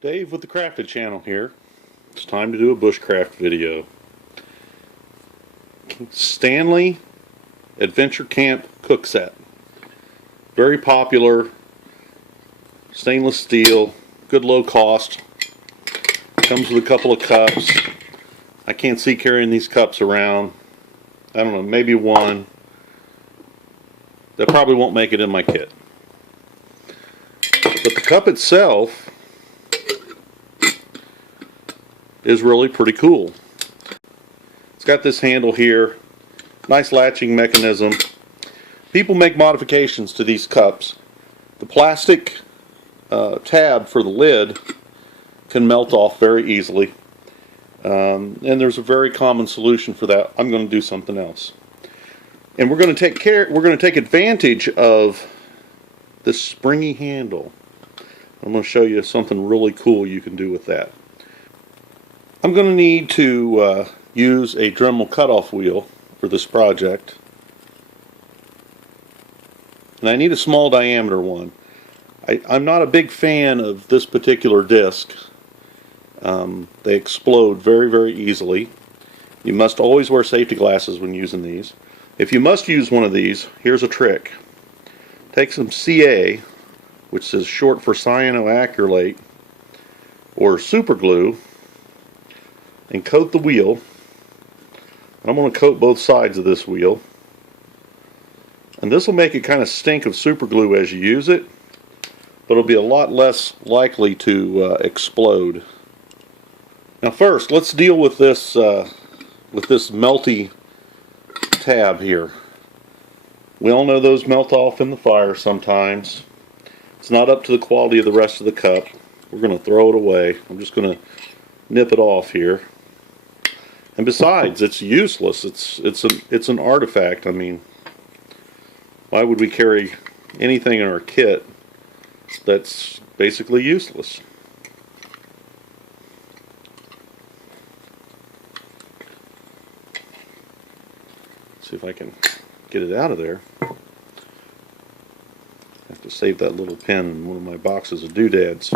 Dave with the Crafted channel here. It's time to do a bushcraft video. Stanley Adventure Camp cook set. Very popular. Stainless steel. Good low cost. Comes with a couple of cups. I can't see carrying these cups around. I don't know, maybe one. That probably won't make it in my kit. But the cup itself is really pretty cool. It's got this handle here, nice latching mechanism. People make modifications to these cups. The plastic tab for the lid can melt off very easily, and there's a very common solution for that. I'm going to do something else, and we're going to take advantage of this springy handle. I'm going to show you something really cool you can do with that. I'm going to need to use a Dremel cutoff wheel for this project, and I need a small diameter one. I'm not a big fan of this particular disc. They explode very, very easily. You must always wear safety glasses when using these. If you must use one of these, here's a trick. Take some CA, which is short for cyanoacrylate, or super glue, and coat the wheel. I'm going to coat both sides of this wheel, and this will make it kind of stink of super glue as you use it, but it'll be a lot less likely to explode. Now first, let's deal with this melty tab here. We all know those melt off in the fire sometimes. It's not up to the quality of the rest of the cup. We're going to throw it away. I'm just going to nip it off here. And besides, it's useless. It's an artifact. I mean, why would we carry anything in our kit that's basically useless? See if I can get it out of there. I have to save that little pin in one of my boxes of doodads.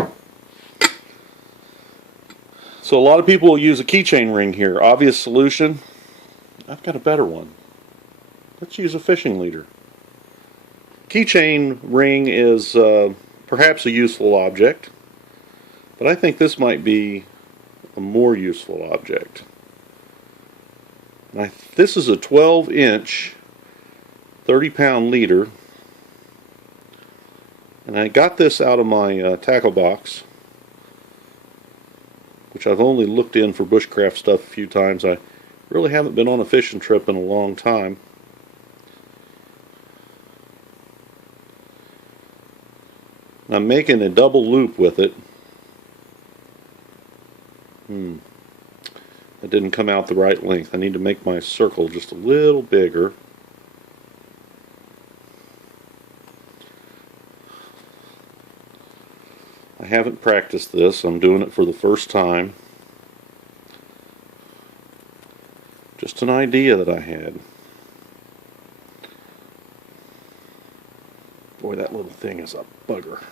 So a lot of people will use a keychain ring here. Obvious solution. I've got a better one. Let's use a fishing leader. Keychain ring is perhaps a useful object, but I think this might be a more useful object. This is a 12-inch 30-pound leader, and I got this out of my tackle box, which I've only looked in for bushcraft stuff a few times. I really haven't been on a fishing trip in a long time. I'm making a double loop with it. It didn't come out the right length. I need to make my circle just a little bigger. I haven't practiced this. I'm doing it for the first time. Just an idea that I had. Boy, that little thing is a bugger.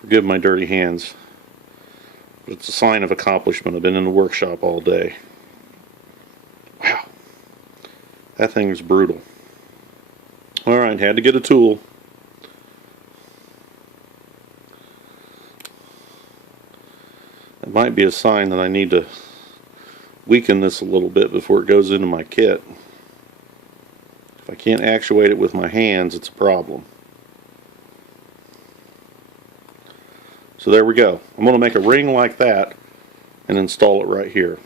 Forgive my dirty hands, but it's a sign of accomplishment. I've been in the workshop all day. Wow, that thing is brutal. Alright, had to get a tool. That might be a sign that I need to weaken this a little bit before it goes into my kit. If I can't actuate it with my hands, it's a problem. So there we go. I'm going to make a ring like that and install it right here.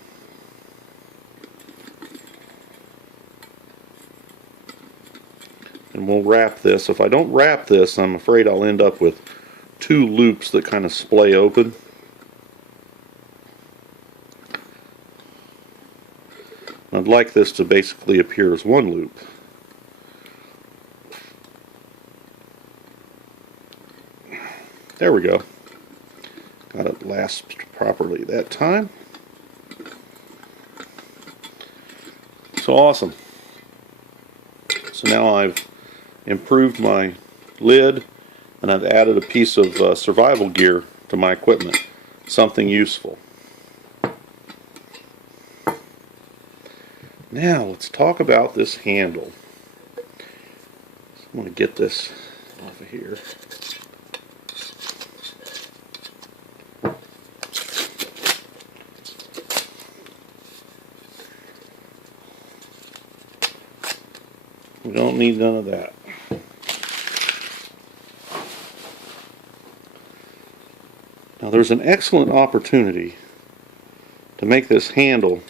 And we'll wrap this. If I don't wrap this, I'm afraid I'll end up with two loops that kind of splay open. I'd like this to basically appear as one loop. There we go. Got it lasped properly that time. So awesome. So now I've improved my lid and I've added a piece of survival gear to my equipment, something useful. Now let's talk about this handle. So I'm going to get this off of here. We don't need none of that. Now there's an excellent opportunity to make this handle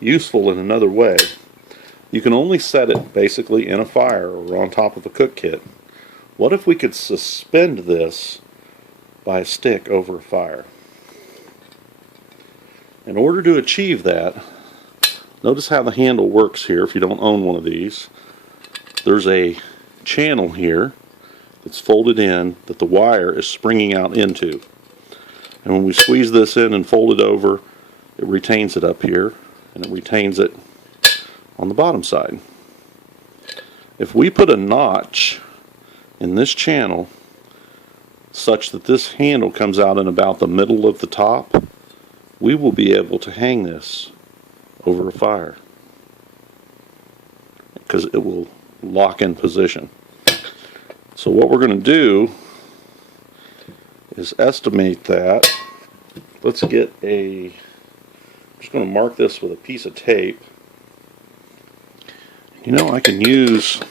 useful in another way. You can only set it basically in a fire or on top of a cook kit. What if we could suspend this by a stick over a fire? In order to achieve that, notice how the handle works here if you don't own one of these. There's a channel here that's folded in that the wire is springing out into. And when we squeeze this in and fold it over, it retains it up here, and it retains it on the bottom side. If we put a notch in this channel such that this handle comes out in about the middle of the top, we will be able to hang this over a fire because it will lock in position. So what we're going to do is estimate that. Let's get I'm just going to mark this with a piece of tape. You know, I can use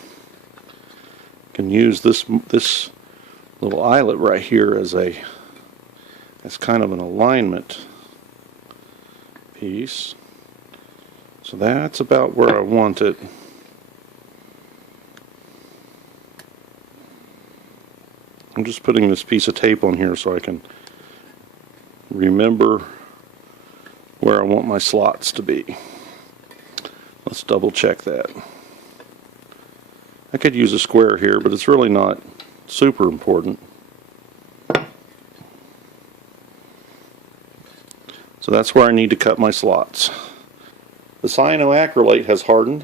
this little eyelet right here as kind of an alignment piece. So that's about where I want it. I'm just putting this piece of tape on here so I can remember where I want my slots to be. Let's double check that. I could use a square here, but it's really not super important. So that's where I need to cut my slots. The cyanoacrylate has hardened,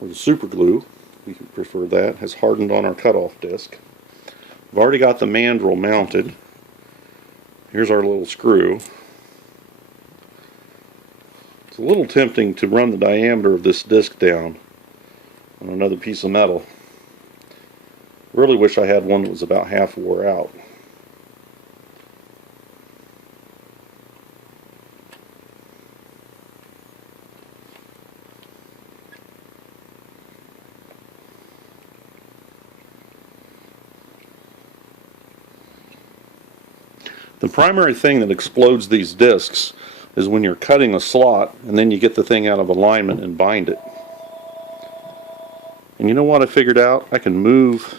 or the super glue, we prefer that, has hardened on our cutoff disc. I've already got the mandrel mounted. Here's our little screw. It's a little tempting to run the diameter of this disc down on another piece of metal. Really wish I had one that was about half wore out. The primary thing that explodes these discs is when you're cutting a slot and then you get the thing out of alignment and bind it. And you know what I figured out? I can move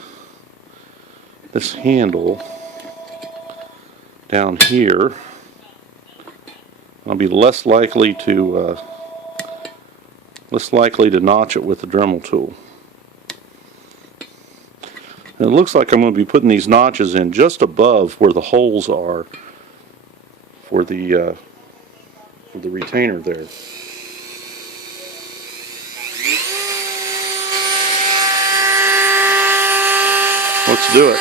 this handle down here. I'll be less likely to notch it with the Dremel tool. And it looks like I'm going to be putting these notches in just above where the holes are for the retainer there. Let's do it.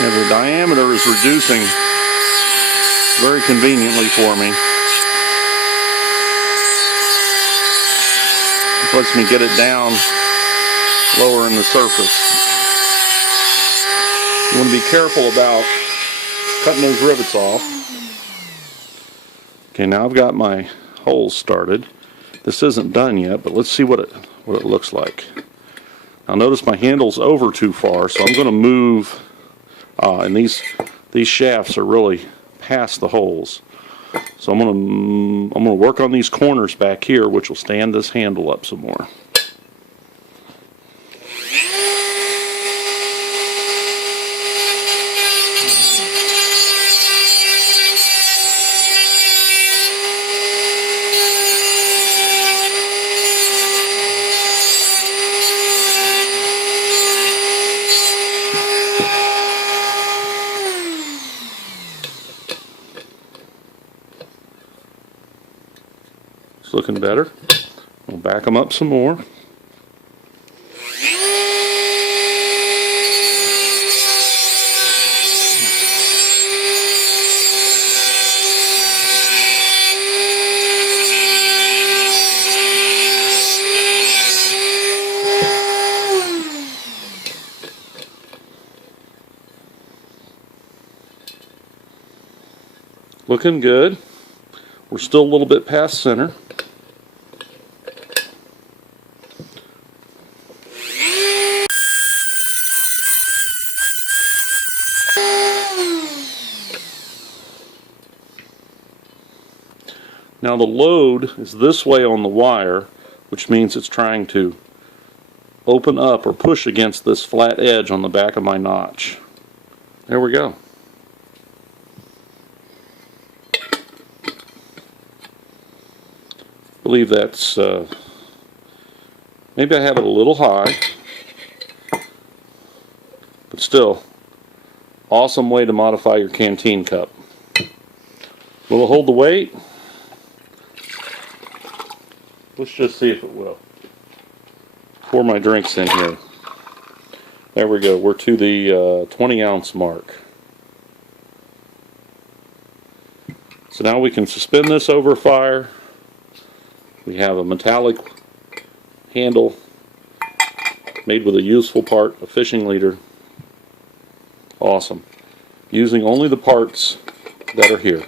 Yeah, the diameter is reducing very conveniently for me. It lets me get it down lower in the surface. You want to be careful about cutting those rivets off. Okay, now I've got my holes started. This isn't done yet, but let's see what it looks like. Now notice my handle's over too far, so I'm going to move. And these shafts are really past the holes. So I'm going to work on these corners back here, which will stand this handle up some more. It's looking better. We'll back them up some more. Looking good. We're still a little bit past center. Now the load is this way on the wire, which means it's trying to open up or push against this flat edge on the back of my notch. There we go. I believe that's, maybe I have it a little high, but still, awesome way to modify your canteen cup. Will it hold the weight? Let's just see if it will. Pour my drinks in here. There we go, we're to the 20 ounce mark. So now we can suspend this over fire. We have a metallic handle made with a useful part, a fishing leader. Awesome. Using only the parts that are here.